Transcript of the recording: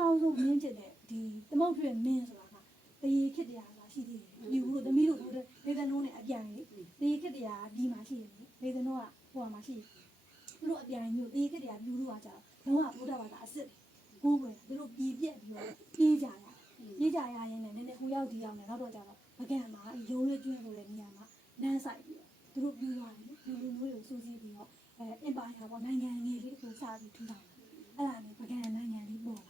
အောင်ဆုံးမင်းဖြစ်တဲ့ဒီသမုတ်ထွေမင်းဆိုတာကတရေခစ်တရားမှာရှိသေးတယ်ဒီဘူးတို့သမီးတို့တို့ဒေသလုံးနဲ့အပြန်လေတရေခစ်တရားဒီမှာရှိတယ်ဒေသလုံးကဟိုမှာရှိတယ်သူတို့အပြန်မျိုးတရေခစ်တရားလူလူကကြာတော့လုံးဝဘုဒ္ဓဘာသာအစစ်ကိုယ်ဝင်သူတို့ပြည်ပြက်ပြီးတော့ပြေးကြရပြေးကြရရင်လည်းနည်းနည်းဟိုရောက်ဒီရောက်နဲ့နောက်တော့ကြတော့ပကံမှာရုံးလေးကျွင်းလို့လည်းနေရာမှာလမ်းဆိုင်ပြီးတော့သူတို့ပြူသွားတယ်လူလူမျိုးတွေစူးစီးပြီးတော့အဲအင်ပါယာပေါ့နိုင်ငံငယ်လေးကိုစပြီးထူထောင်အဲ့ဒါနဲ့ပကံနိုင်ငံလေးပေါ်လာ